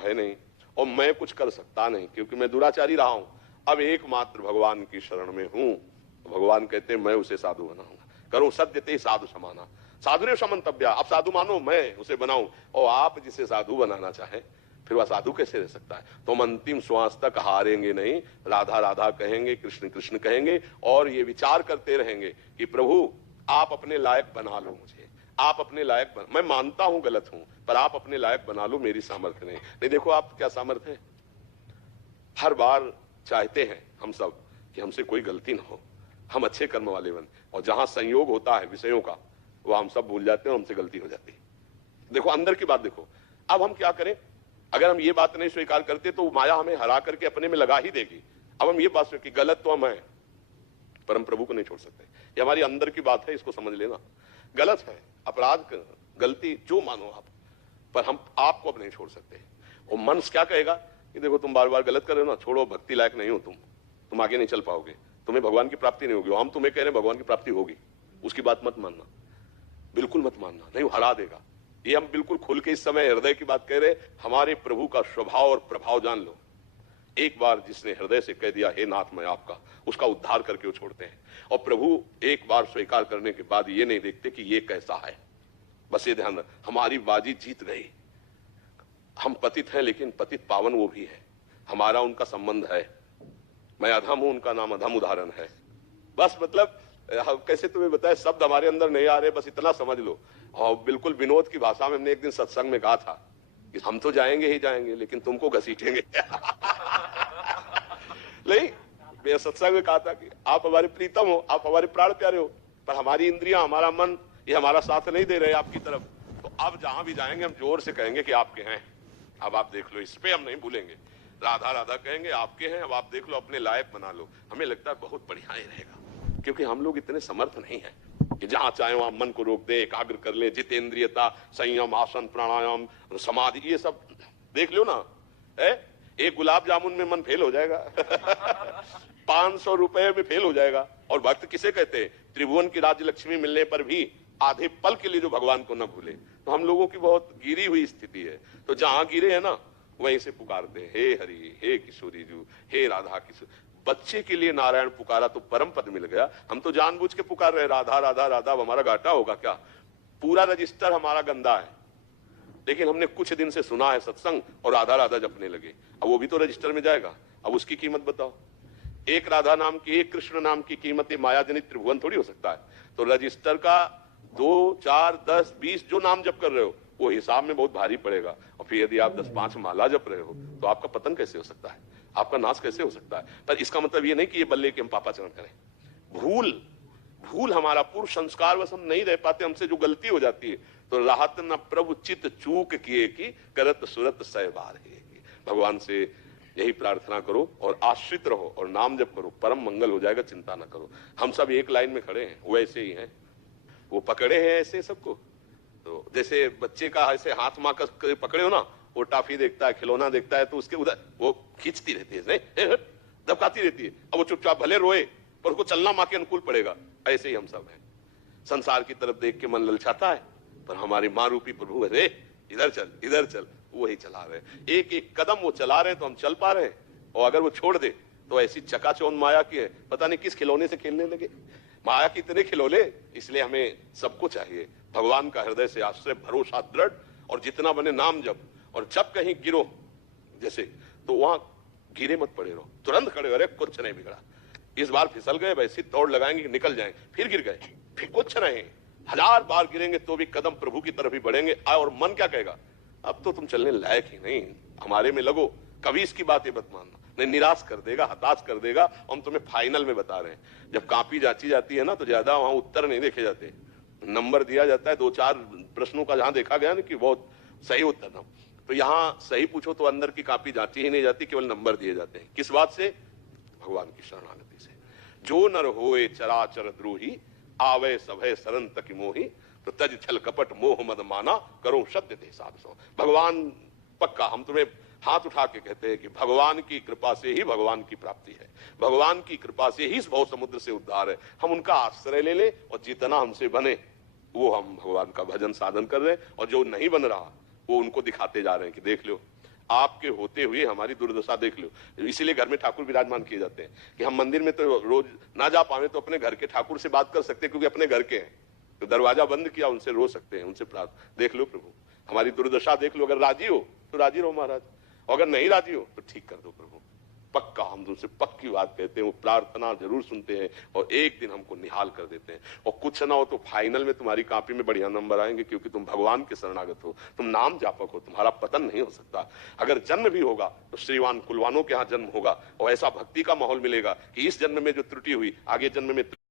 है नहीं और मैं कुछ कर सकता नहीं क्योंकि मैं दुराचारी रहा हूं। अब एकमात्र भगवान की शरण में हूं। भगवान कहते हैं मैं उसे साधु बनाऊंगा। करूं सद्यते साधु समाना साधुरे समन्तव्या। अब साधु मानो मैं उसे बनाऊं और आप जिसे साधु बनाना चाहें फिर वह साधु कैसे रह सकता है। तो हम अंतिम श्वास तक हारेंगे नहीं, राधा राधा कहेंगे, कृष्ण कृष्ण कहेंगे और ये विचार करते रहेंगे कि प्रभु आप अपने लायक बना लो मुझे, आप अपने लायक मैं मानता हूं गलत हूं पर आप अपने लायक बना लो, मेरी सामर्थ्य नहीं। देखो आप क्या सामर्थ्य है। हर बार चाहते हैं हम सब कि हमसे कोई गलती ना हो, हम अच्छे कर्म वाले बन, और जहां संयोग होता है विषयों का वो हम सब भूल जाते हैं और हमसे गलती हो जाती है। देखो अंदर की बात देखो। अब हम क्या करें, अगर हम ये बात नहीं स्वीकार करते तो माया हमें हरा करके अपने में लगा ही देगी। अब हम ये बात कि गलत तो हम हैं पर हम प्रभु को नहीं छोड़ सकते। ये हमारी अंदर की बात है, इसको समझ लेना। गलत है, अपराध गलती जो मानो आप, पर हम आपको अब नहीं छोड़ सकते। और मन क्या कहेगा कि देखो तुम बार बार गलत कर रहे हो ना, छोड़ो, भक्ति लायक नहीं हो तुम आगे नहीं चल पाओगे, तुम्हें भगवान की प्राप्ति नहीं होगी। हम तुम्हें कह रहे हैं भगवान की प्राप्ति होगी, उसकी बात मत मानना, बिल्कुल मत मानना, नहीं वो हरा देगा। ये हम बिल्कुल खुल के इस समय हृदय की बात कह रहे। हमारे प्रभु का स्वभाव और प्रभाव जान लो। एक बार जिसने हृदय से कह दिया हे नाथ मैं आपका, उसका उद्धार करके वो छोड़ते हैं। और प्रभु एक बार स्वीकार करने के बाद ये नहीं देखते कि ये कैसा है, बस ये ध्यान, हमारी बाजी जीत गई। हम पतित हैं लेकिन पतित पावन वो भी है, हमारा उनका संबंध है। मैं अधम हूं, उनका नाम अधम उदाहरण है। बस मतलब कैसे तुम्हें बताए, शब्द हमारे अंदर नहीं आ रहे, बस इतना समझ लो। और बिल्कुल विनोद की भाषा में हमने एक दिन सत्संग में कहा था कि हम तो जाएंगे ही जाएंगे लेकिन तुमको घसीटेंगे। नहीं, मैं सत्संग में कहा था कि आप हमारे प्रीतम हो, आप हमारे प्राण प्यारे हो, पर हमारी इंद्रियां, हमारा मन ये हमारा साथ नहीं दे रहे आपकी तरफ। तो अब जहां भी जाएंगे हम जोर से कहेंगे कि आपके हैं। अब आप देख लो, इस पे हम नहीं भूलेंगे। राधा राधा कहेंगे, आपके हैं, अब आप देख लो, अपने लायक बना लो। हमें लगता है बहुत बढ़िया ही रहेगा, क्योंकि हम लोग इतने समर्थ नहीं है कि जहां चाहे वहां मन को रोक दे, एकाग्र कर ले, जितेंद्रियता, संयम, आसन, प्राणायाम, समाधि, ये सब देख लो ना। एक गुलाब जामुन में मन फेल हो जाएगा। 500 रुपए में फेल हो जाएगा। और भक्त किसे कहते हैं, त्रिभुवन की राज्य लक्ष्मी मिलने पर भी आधे पल के लिए जो भगवान को न भूले। तो हम लोगों की बहुत गिरी हुई स्थिति है। तो जहां गिरे है ना वहीं से पुकारते हैं, हे हरि, हे किशोरी जू, हे राधा किशोरी। बच्चे के लिए नारायण पुकारा तो परम पद मिल गया। हम तो जानबूझ के पुकार रहे राधा राधा राधा, हमारा घाटा होगा क्या। पूरा रजिस्टर हमारा गंदा है, लेकिन हमने कुछ दिन से सुना है सत्संग और राधा राधा जपने लगे। अब वो भी तो रजिस्टर में जाएगा। अब उसकी कीमत बताओ। एक राधा नाम की, एक कृष्ण नाम की कीमत माया जनित त्रिभुवन थोड़ी हो सकता है। तो रजिस्टर का 2, 4, 10, 20 जो नाम जप कर रहे हो वो हिसाब में बहुत भारी पड़ेगा। और फिर यदि आप 10-5 माला जप रहे हो तो आपका पतन कैसे हो सकता है, आपका नाश कैसे हो सकता है। पर इसका मतलब ये नहीं कि ये बल्ले कि हम पापाचरण करें। भूल हमारा पूर्व संस्कार वश हम नहीं रह पाते, हमसे जो गलती हो जाती है। तो राहत न प्रभु चित चूक किए की करत सुरत सहबार है। भगवान से यही प्रार्थना करो और आश्रित रहो और नाम जप करो, परम मंगल हो जाएगा, चिंता न करो। हम सब एक लाइन में खड़े हैं, वैसे ही हैं, वो पकड़े हैं ऐसे सबको। तो जैसे बच्चे का ऐसे हाथ मां का पकड़े हो ना, वो टाफी देखता है, खिलौना देखता है तो उसके उधर वो खींचती रहती है, दबकाती रहती है। अब वो चुपचाप भले रोए पर उसको चलना मां के अनुकूल पड़ेगा। ऐसे ही हम सब हैं। संसार की तरफ देख के मन ललचाता है, पर हमारी मां रूपी प्रभु है, इधर चल इधर चल, वही चला रहे। एक एक कदम वो चला रहे तो हम चल पा रहे हैं। और अगर वो छोड़ दे तो ऐसी चकाचौंध माया की है, पता नहीं किस खिलौने से खेलने लगे। माया की इतने खिलौने, इसलिए हमें सबको चाहिए भगवान का हृदय से आश्रय, भरोसा दृढ़, और जितना बने नाम जप। और जब कहीं गिरो जैसे तो वहां गिरे मत पड़े रहो, तुरंत खड़े, अरे कुछ नहीं बिगड़ा, इस बार फिसल गए, वैसी दौड़ लगाएंगे निकल जाएंगे, फिर गिर गए, फिर कुछ नहीं। 1000 बार गिरेंगे तो भी कदम प्रभु की तरफ ही बढ़ेंगे। और मन क्या कहेगा, अब तो तुम चलने लायक ही नहीं, हमारे में लगो। कभी इसकी बात मत मानना, नहीं निराश कर देगा, हताश कर देगा। हम तुम्हें फाइनल में बता रहे हैं, जब कॉपी जांची जाती है ना तो ज्यादा वहां उत्तर नहीं देखे जाते, नंबर दिया जाता है 2-4 प्रश्नों का, जहां देखा गया ना कि बहुत सही उत्तर ना, तो यहां सही पूछो तो अंदर की कॉपी जांची ही नहीं जाती, केवल नंबर दिए जाते हैं। किस बात से, भगवान की शरणागति से। जो नर होए चराचर द्रोही, आवे सभय शरण तक मोही, तो तज छल कपट मोह मद माना, करो सत्य ते साधु। भगवान पक्का, हम तुम्हें हाथ उठा के कहते हैं कि भगवान की कृपा से ही भगवान की प्राप्ति है, भगवान की कृपा से ही इस भव समुद्र से उद्धार है। हम उनका आश्रय ले ले और जितना हमसे बने वो हम भगवान का भजन साधन कर रहे हैं। और जो नहीं बन रहा वो उनको दिखाते जा रहे हैं कि देख लो आपके होते हुए हमारी दुर्दशा देख लो। इसीलिए घर में ठाकुर विराजमान किए जाते हैं कि हम मंदिर में तो रोज ना जा पावे तो अपने घर के ठाकुर से बात कर सकते हैं, क्योंकि अपने घर के हैं। तो दरवाजा बंद किया, उनसे रो सकते हैं, उनसे प्रार्थना देख लो प्रभु, हमारी दुर्दशा देख लो। अगर राजी हो तो राजी रहो महाराज, और अगर नहीं राजी हो तो ठीक कर दो प्रभु। पक्का हम तुमसे पक्की बात कहते हैं, वो प्रार्थना जरूर सुनते हैं और एक दिन हमको निहाल कर देते हैं। और कुछ ना हो तो फाइनल में तुम्हारी कॉपी में बढ़िया नंबर आएंगे, क्योंकि तुम भगवान के शरणागत हो, तुम नाम जापक हो, तुम्हारा पतन नहीं हो सकता। अगर जन्म भी होगा तो श्रीवान कुलवानों के यहाँ जन्म होगा, और ऐसा भक्ति का माहौल मिलेगा कि इस जन्म में जो त्रुटि हुई आगे जन्म में